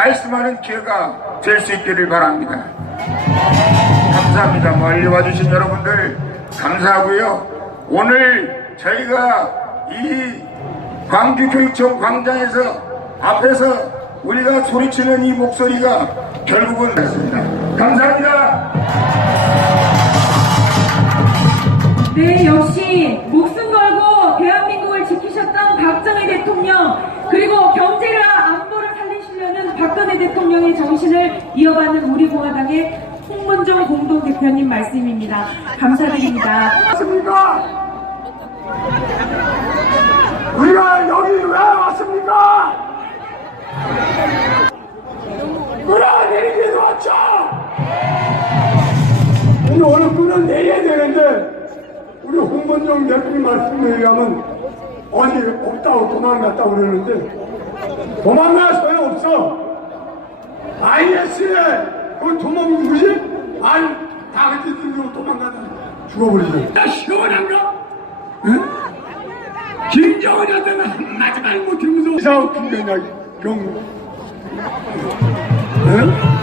말씀하는 기회가 될 수 있기를 바랍니다. 감사합니다. 멀리 와주신 여러분들 감사하고요. 오늘 저희가 이 광주교육청 광장에서 앞에서 우리가 소리치는 이 목소리가 결국은 됐습니다. 감사합니다. 네, 역시 목숨 걸고 대한민국을 지키셨던 박정희 대통령 그리고 경제를 안보를 살리시려는 박근혜 대통령의 정신을 이어가는 우리 공화당의 홍문종 공동대표님 말씀입니다. 감사드립니다. 왔습니까? 우리가 여기 왜 왔습니까? 끌어내리기 왔죠! 근데 오늘 끌어내야 되는데 우리 홍문종 대표님 말씀에 의하면 어디 없다고 도망갔다고 그러는데 소용없어 IS에 그 도망 누구지? 아니 다 같이 들고 도망가다 죽어버리죠 나 시원한가? 응? 김정은한테는 한마디 말 못하면서 이사오 김경락이 경우 응?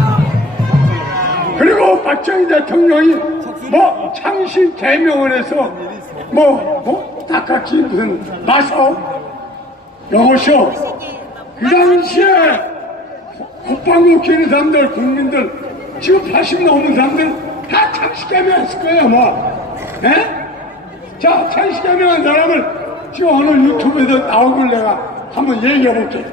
그리고 박정희 대통령이 뭐 창시 개명원에서 뭐, 뭐, 닭같이 무슨 마셔? 여보시오. 그 당시에 국방부 키는 사람들, 국민들, 지금 80 넘은 사람들 다 창시 개명 했을 거예요, 아마. 에? 자, 창시 개명한 사람을 지금 오늘 유튜브에서 걸 내가 한번 얘기해 볼게.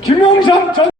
김영삼 전